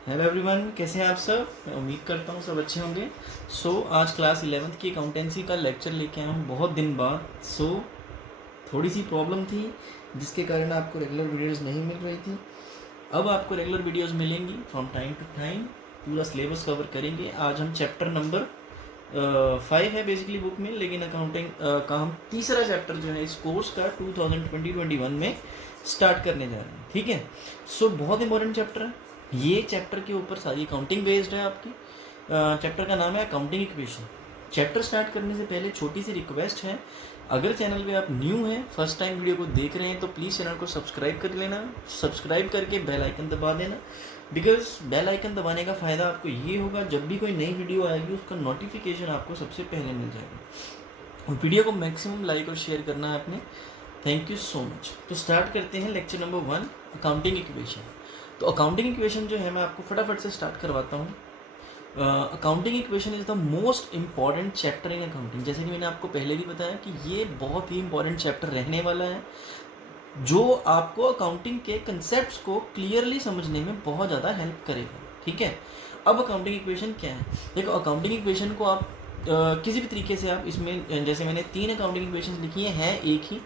Hello everyone, कैसे हैं आप सब। मैं उम्मीद करता हूँ सब अच्छे होंगे। आज क्लास 11th की अकाउंटेंसी का लेक्चर लेके आया हूँ बहुत दिन बाद। थोड़ी सी प्रॉब्लम थी जिसके कारण आपको रेगुलर वीडियोस नहीं मिल रही थी। अब आपको रेगुलर वीडियोस मिलेंगी फ्रॉम टाइम टू टाइम। पूरा सिलेबस कवर करेंगे। आज हम चैप्टर नंबर 5 है बेसिकली बुक में, लेकिन अकाउंटिंग का हम तीसरा चैप्टर जो है इस कोर्स का 2020-21 में स्टार्ट करने जा रहे हैं। ठीक है। बहुत इंपॉर्टेंट चैप्टर है ये। चैप्टर के ऊपर सारी अकाउंटिंग बेस्ड है आपकी। चैप्टर का नाम है अकाउंटिंग इक्वेशन। चैप्टर स्टार्ट करने से पहले छोटी सी रिक्वेस्ट है, अगर चैनल पे आप न्यू हैं, फर्स्ट टाइम वीडियो को देख रहे हैं, तो प्लीज़ चैनल को सब्सक्राइब कर लेना। सब्सक्राइब करके बेल आइकन दबा देना, बिकॉज बेल आइकन दबाने का फ़ायदा आपको ये होगा, जब भी कोई नई वीडियो आएगी उसका नोटिफिकेशन आपको सबसे पहले मिल जाएगा। और वीडियो को मैक्सिमम लाइक और शेयर करना है आपने। Thank you so much. तो स्टार्ट करते हैं लेक्चर नंबर 1, अकाउंटिंग इक्वेशन। तो अकाउंटिंग इक्वेशन जो है मैं आपको फटाफट से स्टार्ट करवाता हूँ। Accounting equation is the most important chapter in accounting. जैसे कि मैंने आपको पहले भी बताया कि ये बहुत ही इंपॉर्टेंट चैप्टर रहने वाला है, जो आपको अकाउंटिंग के कंसेप्ट्स को क्लियरली समझने में बहुत ज़्यादा हेल्प करेगा। ठीक है। अब अकाउंटिंग इक्वेशन क्या है? देखो, अकाउंटिंग इक्वेशन को आप किसी भी तरीके से आप इसमें, जैसे मैंने 3 अकाउंटिंग इक्वेशन लिखी हैं एक ही,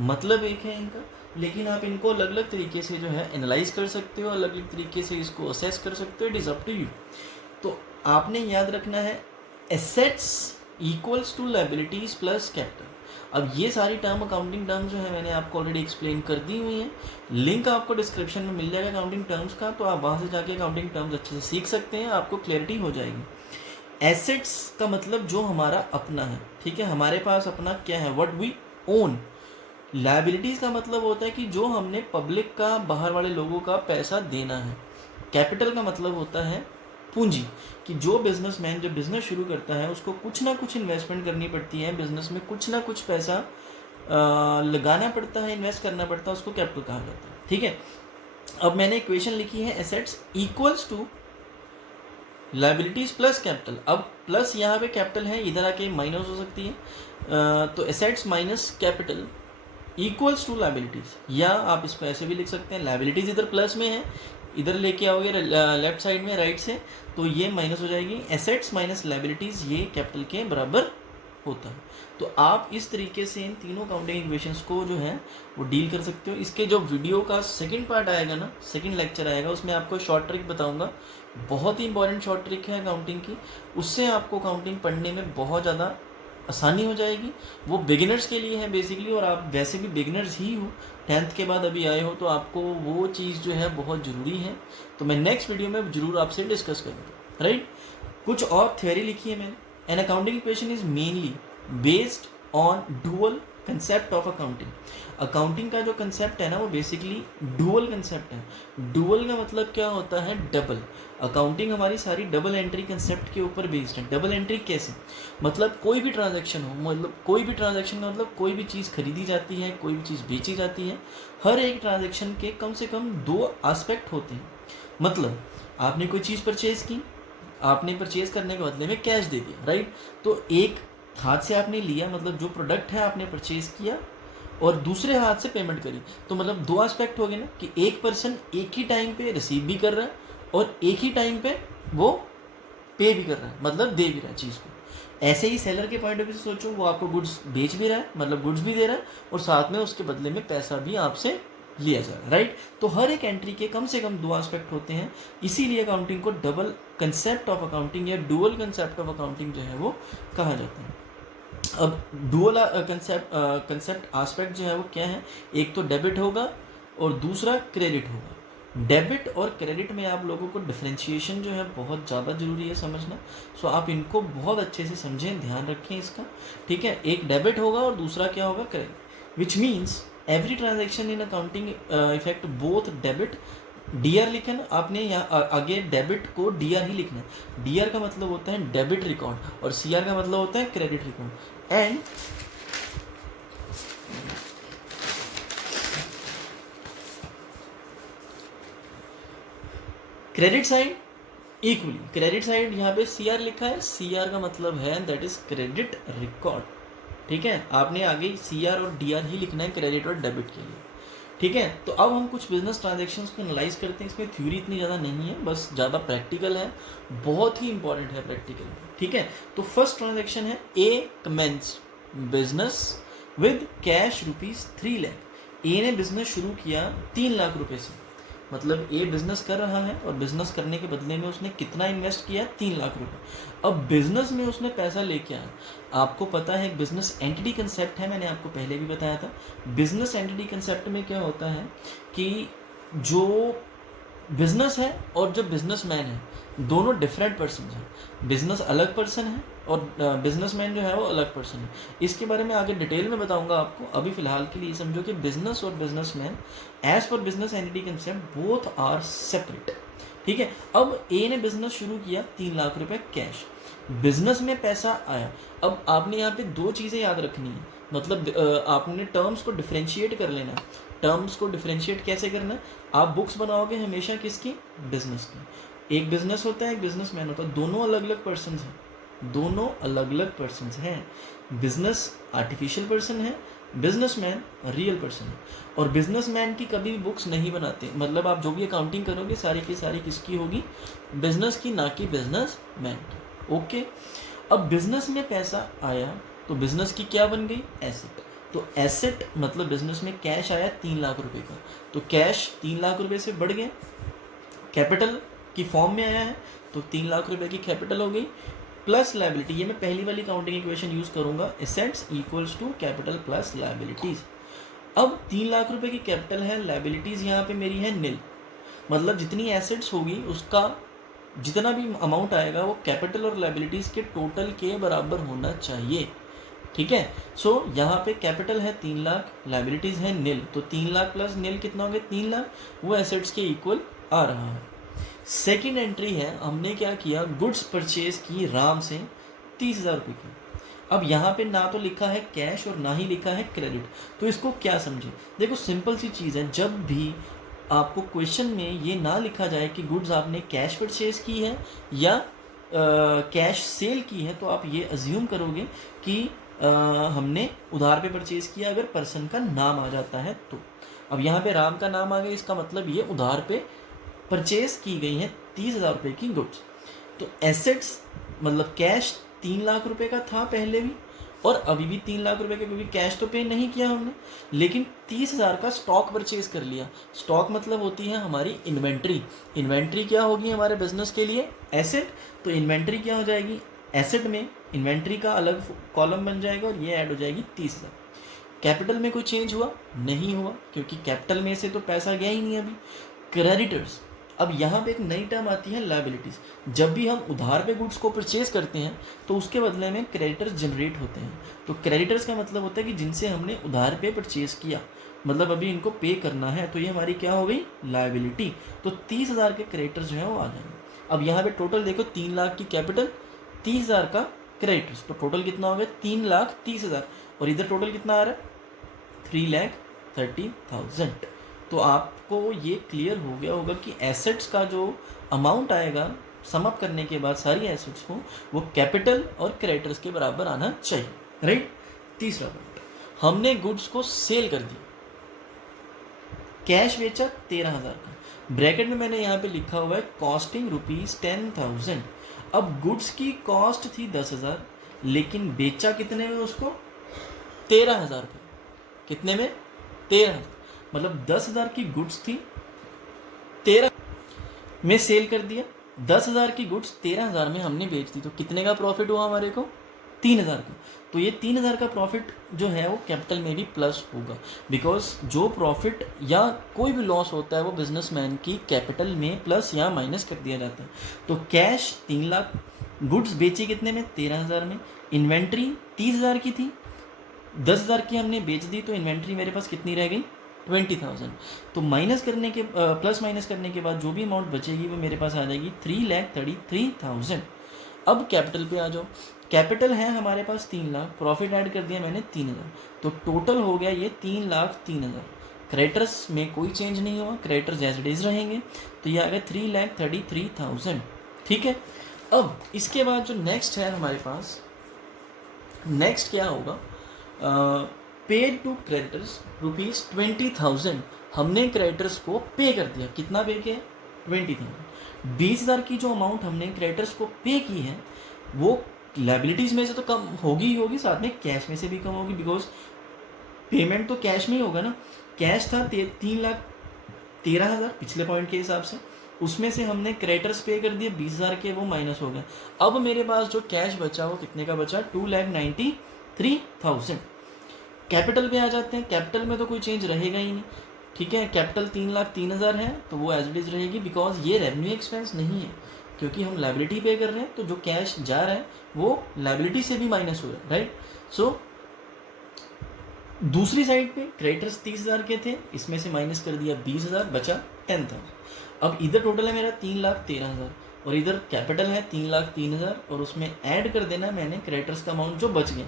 मतलब एक है इनका, लेकिन आप इनको अलग अलग तरीके से जो है एनालाइज कर सकते हो, अलग अलग तरीके से इसको असेस कर सकते हो। It is up to you. तो आपने याद रखना है, assets equals to liabilities plus capital. अब ये सारी टर्म, अकाउंटिंग टर्म्स जो है मैंने आपको ऑलरेडी एक्सप्लेन कर दी हुई हैं। लिंक आपको डिस्क्रिप्शन में मिल जाएगा अकाउंटिंग टर्म्स का, तो आप वहाँ से जाके अकाउंटिंग टर्म्स अच्छे से सीख सकते हैं, आपको क्लैरिटी हो जाएगी। एसेट्स का मतलब जो हमारा अपना है, ठीक है, हमारे पास अपना क्या है, व्हाट वी ओन। लायबिलिटीज़ का मतलब होता है कि जो हमने पब्लिक का, बाहर वाले लोगों का पैसा देना है। कैपिटल का मतलब होता है पूंजी, कि जो बिजनेसमैन जब बिजनेस शुरू करता है उसको कुछ ना कुछ इन्वेस्टमेंट करनी पड़ती है, बिजनेस में कुछ ना कुछ पैसा लगाना पड़ता है, इन्वेस्ट करना पड़ता है, उसको कैपिटल कहा जाता है। ठीक है। अब मैंने इक्वेशन लिखी है, assets equals to liabilities plus capital. अब प्लस यहाँ पे कैपिटल है, इधर आके माइनस हो सकती है, तो assets minus capital equals to liabilities, या आप इसको ऐसे भी लिख सकते हैं, लायबिलिटीज इधर प्लस में है, इधर लेके आओगे लेफ्ट साइड में राइट से, तो ये माइनस हो जाएगी। एसेट्स माइनस लायबिलिटीज ये कैपिटल के बराबर होता है। तो आप इस तरीके से इन तीनों अकाउंटिंग इक्वेशंस को जो है वो डील कर सकते हो। इसके जो वीडियो का सेकंड पार्ट आएगा ना, सेकंड लेक्चर आएगा, उसमें आपको शॉर्ट ट्रिक बताऊंगा। बहुत ही इंपॉर्टेंट शॉर्ट ट्रिक है अकाउंटिंग की, उससे आपको अकाउंटिंग पढ़ने में बहुत ज़्यादा आसानी हो जाएगी। वो बिगिनर्स के लिए है बेसिकली, और आप वैसे भी बिगिनर्स ही हो, 10th के बाद अभी आए हो, तो आपको वो चीज़ जो है बहुत ज़रूरी है। तो मैं नेक्स्ट वीडियो में ज़रूर आपसे डिस्कस करूँगा। राइट। कुछ और थ्योरी लिखी है मैंने। An accounting equation is mainly based on dual concept of accounting. Accounting का जो कंसेप्ट है ना, वो बेसिकली डुअल कंसेप्ट है। डुअल का मतलब क्या होता है, डबल। अकाउंटिंग हमारी सारी डबल एंट्री कंसेप्ट के ऊपर बेस्ड है। डबल एंट्री कैसे, मतलब कोई भी ट्रांजैक्शन हो, मतलब कोई भी ट्रांजैक्शन का मतलब कोई भी चीज़ खरीदी जाती है, कोई भी चीज़ बेची जाती है, हर एक ट्रांजैक्शन के कम से कम 2 एस्पेक्ट होते हैं। मतलब आपने कोई चीज़ परचेज की, आपने परचेज करने के बदले में कैश दे दिया, राइट। तो एक हाथ से आपने लिया, मतलब जो प्रोडक्ट है आपने परचेज किया, और दूसरे हाथ से पेमेंट करी, तो मतलब 2 एस्पेक्ट हो गए ना, कि एक पर्सन एक ही टाइम पे रिसीव भी कर रहा है और एक ही टाइम पे वो पे भी कर रहा है, मतलब दे भी रहा है चीज़ को। ऐसे ही सेलर के पॉइंट ऑफ व्यू से सोचो, वो आपको गुड्स बेच भी रहा है, मतलब गुड्स भी दे रहा है, और साथ में उसके बदले में पैसा भी आपसे लिया जा रहा है, राइट। तो हर एक एंट्री के कम से कम 2 एस्पेक्ट होते हैं, इसीलिए अकाउंटिंग को डबल कंसेप्ट ऑफ अकाउंटिंग या डुअल कंसेप्ट ऑफ अकाउंटिंग जो है वो कहा जाता है। अब डुअल कंसेप्ट एस्पेक्ट जो है वो क्या है, एक तो डेबिट होगा और दूसरा क्रेडिट होगा। डेबिट और क्रेडिट में आप लोगों को डिफरेंशिएशन जो है बहुत ज़्यादा ज़रूरी है समझना। सो आप इनको बहुत अच्छे से समझें, ध्यान रखें इसका। ठीक है। एक डेबिट होगा और दूसरा क्या होगा, credit, which means every transaction in accounting effect both debit. D R लिखा ना आपने, यहाँ आगे डेबिट को डी आर ही लिखना है। डी आर का मतलब होता है डेबिट रिकॉर्ड, और सी आर का मतलब होता है credit record. And credit side equally, credit side यहाँ पे सी आर लिखा है, सी आर का मतलब है दैट इज क्रेडिट रिकॉर्ड। ठीक है। आपने आगे सी आर और डी आर ही लिखना है क्रेडिट और डेबिट के लिए। ठीक है। तो अब हम कुछ बिजनेस ट्रांजेक्शन्स को एनालाइज करते हैं। इसमें थ्योरी इतनी ज़्यादा नहीं है, बस ज़्यादा प्रैक्टिकल है, बहुत ही इंपॉर्टेंट है प्रैक्टिकल। ठीक है, तो फर्स्ट ट्रांजेक्शन है A commence business with cash ₹3 lakh. A ने बिजनेस शुरू किया 3 लाख रुपए से, मतलब ए बिजनेस कर रहा है और बिजनेस करने के बदले में उसने कितना इन्वेस्ट किया, 3 लाख रुपए। अब बिजनेस में उसने पैसा लेके आया। आपको पता है बिजनेस एंटिटी कंसेप्ट है, मैंने आपको पहले भी बताया था। बिजनेस एंटिटी कंसेप्ट में क्या होता है कि जो बिजनेस है और जो बिजनेसमैन है दोनों डिफरेंट पर्सन हैं। बिजनेस अलग पर्सन है और बिजनेसमैन जो है वो अलग पर्सन है। इसके बारे में आगे डिटेल में बताऊंगा आपको। अभी फिलहाल के लिए समझो कि बिजनेस और businessman as per business entity concept both are separate. ठीक है, अब ए ने बिजनेस शुरू किया 3 लाख रुपए कैश, बिजनेस में पैसा आया। अब आपने यहाँ पे 2 चीज़ें याद रखनी है, मतलब आपने टर्म्स को डिफ्रेंशिएट कर लेना है। टर्म्स को डिफ्रेंशिएट कैसे करना है, आप बुक्स बनाओगे हमेशा किसकी, बिजनेस की। एक बिजनेस होता है, एक बिजनेसमैन होता है, दोनों अलग अलग पर्सन हैं, दोनों अलग अलग पर्सन हैं। बिजनेस आर्टिफिशियल पर्सन है, बिजनेसमैन रियल पर्सन है। और बिजनेसमैन की कभी भी बुक्स नहीं बनाते, मतलब आप जो भी अकाउंटिंग करोगे सारी की सारी किसकी होगी, बिजनेस की, ना कि बिजनेसमैन की। ओके, अब बिजनेस में पैसा आया तो बिजनेस की क्या बन गई, एसेट। तो एसेट मतलब बिजनेस में कैश आया 3 लाख रुपए का, तो कैश 3 लाख रुपए से बढ़ गया, कैपिटल की फॉर्म में आया है, तो 3 लाख रुपए की कैपिटल हो गई प्लस लायबिलिटी। ये मैं पहली वाली काउंटिंग इक्वेशन यूज करूंगा, assets equals to capital plus liabilities. अब 3 लाख रुपए की कैपिटल है, लायबिलिटीज यहाँ पे मेरी है निल, मतलब जितनी एसेट्स होगी उसका जितना भी अमाउंट आएगा वो कैपिटल और लायबिलिटीज के टोटल के बराबर होना चाहिए। ठीक है, सो यहाँ पे कैपिटल है 3 लाख, लायबिलिटीज है निल, तो 3 लाख प्लस निल कितना हो गया, 3 लाख, वो एसेट्स के इक्वल आ रहा है। सेकेंड एंट्री है, हमने क्या किया, गुड्स परचेज की राम से 30,000 रुपये की। अब यहाँ पे ना तो लिखा है कैश और ना ही लिखा है क्रेडिट, तो इसको क्या समझे, देखो सिंपल सी चीज़ है, जब भी आपको क्वेश्चन में ये ना लिखा जाए कि गुड्स आपने कैश परचेज की है या कैश सेल की है, तो आप ये अज्यूम करोगे कि हमने उधार पे परचेज किया, अगर पर्सन का नाम आ जाता है तो। अब यहाँ पे राम का नाम आ गया, इसका मतलब ये उधार पे परचेज की गई है 30,000 रुपये की गुड्स। तो एसेट्स मतलब कैश 3 लाख रुपए का था पहले भी और अभी भी 3 लाख रुपए का, क्योंकि कैश तो पे नहीं किया हमने, लेकिन 30,000 का स्टॉक परचेज कर लिया। स्टॉक मतलब होती है हमारी इन्वेंट्री। इन्वेंट्री क्या होगी हमारे बिजनेस के लिए, एसेट। तो इन्वेंट्री क्या हो जाएगी, एसेट में इन्वेंट्री का अलग कॉलम बन जाएगा और ये ऐड हो जाएगी 30,000। कैपिटल में कोई चेंज हुआ नहीं हुआ, क्योंकि कैपिटल में से तो पैसा गया ही नहीं अभी। क्रेडिटर्स, अब यहाँ पे एक नई टर्म आती है लायबिलिटीज। जब भी हम उधार पे गुड्स को परचेज करते हैं तो उसके बदले में क्रेडिटर्स जनरेट होते हैं। तो क्रेडिटर्स का मतलब होता है कि जिनसे हमने उधार पे परचेज किया, मतलब अभी इनको पे करना है, तो ये हमारी क्या हो गई, लायबिलिटी। तो 30,000 के क्रेडिटर्स जो है वो आ जाएंगे। अब यहाँ पे टोटल देखो, 3 लाख की कैपिटल, 30,000 का क्रेडिटर्स, तो टोटल कितना हो गया, 3,30,000। और इधर टोटल कितना आ रहा है, 3,30,000। तो आपको ये क्लियर हो गया होगा कि एसेट्स का जो अमाउंट आएगा सम अप करने के बाद सारी एसेट्स को, वो कैपिटल और क्रेडिटर्स के बराबर आना चाहिए, राइट। तीसरा पॉइंट, हमने गुड्स को सेल कर दिया, कैश बेचा 13,000 का, ब्रैकेट में मैंने यहाँ पे लिखा हुआ है कॉस्टिंग ₹10,000। अब गुड्स की कॉस्ट थी 10,000, लेकिन बेचा कितने में उसको, 13,000 रुपये। कितने में, 13,000, मतलब 10,000 की गुड्स थी, 13 में सेल कर दिया। 10,000 की गुड्स 13,000 में हमने बेच दी, तो कितने का प्रॉफिट हुआ हमारे को, 3,000 का। तो ये 3,000 का प्रॉफिट जो है वो कैपिटल में भी प्लस होगा, बिकॉज जो प्रॉफिट या कोई भी लॉस होता है वो बिजनेसमैन की कैपिटल में प्लस या माइनस कर दिया जाता है। तो कैश 3 लाख, गुड्स बेची कितने में, 13,000 में, इन्वेंट्री 30,000 की थी, 10,000 की हमने बेच दी, तो इन्वेंट्री मेरे पास कितनी रह गई, 20,000। तो माइनस करने के प्लस माइनस करने के बाद जो भी अमाउंट बचेगी वो मेरे पास आ जाएगी 3,33,000। अब कैपिटल पे आ जाओ, कैपिटल है हमारे पास 3 लाख, प्रॉफिट ऐड कर दिया मैंने 3,000, तो टोटल हो गया ये 3,03,000। क्रेडिटर्स में कोई चेंज नहीं हुआ, क्रेडिटर्स एज इट इज रहेंगे, तो ये आ गया 3,33,000। ठीक है, अब इसके बाद जो नेक्स्ट है हमारे पास, नेक्स्ट क्या होगा, पेड टू क्रेडिटर्स ₹20,000, हमने क्रेडिटर्स को पे कर दिया। कितना पे किया? 20,000। 20,000 की जो अमाउंट हमने क्रेडिटर्स को पे की है वो लाइबिलिटीज़ में से तो कम होगी ही होगी, साथ में कैश में से भी कम होगी, बिकॉज पेमेंट तो कैश में ही होगा ना। कैश था 3,13,000 पिछले पॉइंट के हिसाब से, उसमें से हमने क्रेडिटर्स पे कर दिए 20,000 के, वो माइनस हो गए। अब मेरे पास जो कैश बचा वो कितने का बचा? 2,93,000। कैपिटल पे आ जाते हैं। कैपिटल में तो कोई चेंज रहेगा ही नहीं, ठीक है। कैपिटल 3,03,000 है तो वो एज इट इज़ रहेगी, बिकॉज ये रेवेन्यू एक्सपेंस नहीं है, क्योंकि हम लाइबिलिटी पे कर रहे हैं, तो जो कैश जा रहा है वो लाइबिलिटी से भी माइनस हो रहा है, राइट। सो दूसरी साइड पे क्रेडिटर्स 30,000 के थे, इसमें से माइनस कर दिया 20,000, बचा 10,000। अब इधर टोटल है मेरा 3,13,000 और इधर कैपिटल है 3,03,000 और उसमें ऐड कर देना मैंने क्रेडिटर्स का अमाउंट जो बच गया।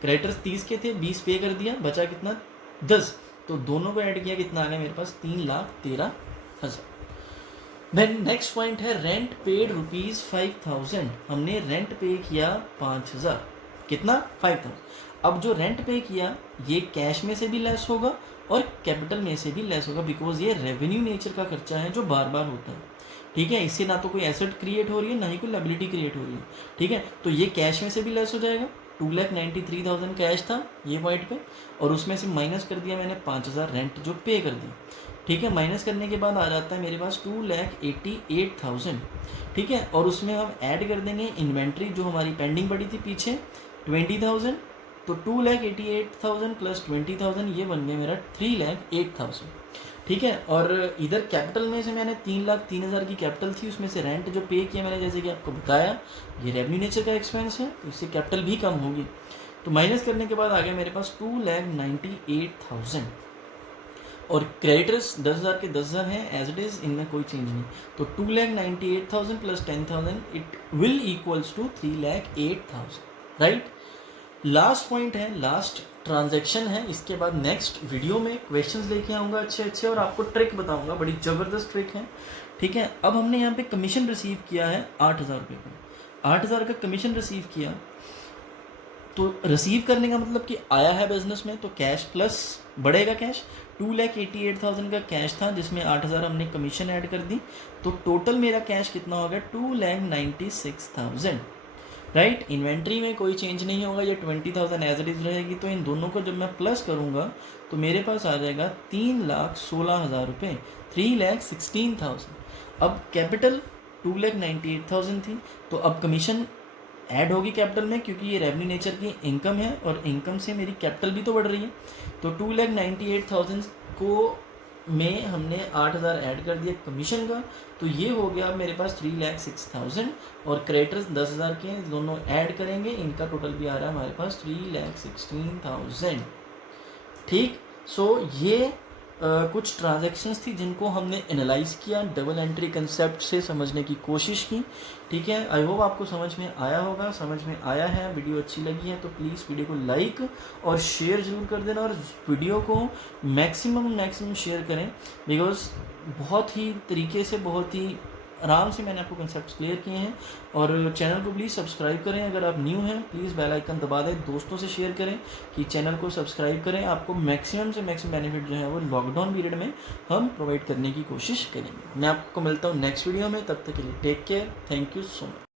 क्रेडिटर्स 30 के थे, 20 पे कर दिया, बचा कितना? 10। तो दोनों को ऐड किया, कितना आ गया मेरे पास? 3,13,000। देन नेक्स्ट पॉइंट है रेंट पेड ₹5,000, हमने रेंट पे किया 5,000। कितना? 5,000। अब जो रेंट पे किया ये कैश में से भी लेस होगा और कैपिटल में से भी लेस होगा, बिकॉज ये रेवेन्यू नेचर का खर्चा है जो बार बार होता है, ठीक है। इससे ना तो कोई एसेट क्रिएट हो रही है, ना ही कोई लायबिलिटी क्रिएट हो रही है, ठीक है। तो ये कैश में से भी लेस हो जाएगा। 2,93,000 कैश था ये पॉइंट पे, और उसमें से माइनस कर दिया मैंने 5,000 रेंट जो पे कर दिया, ठीक है। माइनस करने के बाद आ जाता है मेरे पास 2,88,000, ठीक है। और उसमें हम ऐड कर देंगे इन्वेंट्री जो हमारी पेंडिंग पड़ी थी पीछे 20,000, तो 2,88,000 प्लस 20,000 ये बन गया मेरा 3,08,000, ठीक है। और इधर कैपिटल में से मैंने 3,03,000 की कैपिटल थी, उसमें से रेंट जो पे किया मैंने, जैसे कि आपको बताया ये रेवेन्यू नेचर का एक्सपेंस है, तो इससे कैपिटल भी कम होगी। तो माइनस करने के बाद आ गया मेरे पास 2,98,000 और क्रेडिटर्स 10,000 के 10,000 हैं एज इट इज़, इनमें कोई चेंज नहीं। तो 2,98,000 plus 10,000 it will equals to 3,08,000, right. Last point है, लास्ट ट्रांजैक्शन है। इसके बाद नेक्स्ट वीडियो में क्वेश्चंस लेके आऊँगा अच्छे अच्छे, और आपको ट्रिक बताऊँगा, बड़ी ज़बरदस्त ट्रिक है, ठीक है। अब हमने यहाँ पे कमीशन रिसीव किया है 8,000 रुपये का, 8,000 का कमीशन रिसीव किया। तो रिसीव करने का मतलब कि आया है बिजनेस में, तो कैश प्लस बढ़ेगा कैश। 2,88,000 का कैश था जिसमें 8,000 हमने कमीशन ऐड कर दी, तो टोटल मेरा कैश कितना हो गया? 2,96,000, राइट। इन्वेंट्री में कोई चेंज नहीं होगा, ये 20,000 एज इट इज़ रहेगी। तो इन दोनों को जब मैं प्लस करूँगा तो मेरे पास आ जाएगा 3,16,000 रुपये, 3,16,000। अब कैपिटल 2,98,000 थी, तो अब कमीशन ऐड होगी कैपिटल में, क्योंकि ये रेवेन्यू नेचर की इनकम है और इनकम से मेरी कैपिटल भी तो बढ़ रही है। तो 2,98,000 को में हमने 8,000 ऐड कर दिया कमीशन का, तो ये हो गया मेरे पास 3,06,000 और क्रेडिटर्स 10,000 के दोनों ऐड करेंगे, इनका टोटल भी आ रहा है हमारे पास 3,16,000, ठीक। सो ये कुछ ट्रांजैक्शंस थी जिनको हमने एनालाइज किया, डबल एंट्री कंसेप्ट से समझने की कोशिश की, ठीक है। आई होप आपको समझ में आया होगा। समझ में आया है, वीडियो अच्छी लगी है तो प्लीज़ वीडियो को लाइक और शेयर ज़रूर कर देना, और वीडियो को मैक्सिमम शेयर करें, बिकॉज बहुत ही तरीके से, बहुत ही आराम से मैंने आपको कंसेप्ट क्लियर किए हैं। और चैनल को प्लीज़ सब्सक्राइब करें, अगर आप न्यू हैं प्लीज़ बेल आइकन दबा दें, दोस्तों से शेयर करें कि चैनल को सब्सक्राइब करें। आपको मैक्सिमम से मैक्सिमम बेनिफिट जो है वो लॉकडाउन पीरियड में हम प्रोवाइड करने की कोशिश करेंगे। मैं आपको मिलता हूँ नेक्स्ट वीडियो में, तब तक के लिए take care, thank you so much.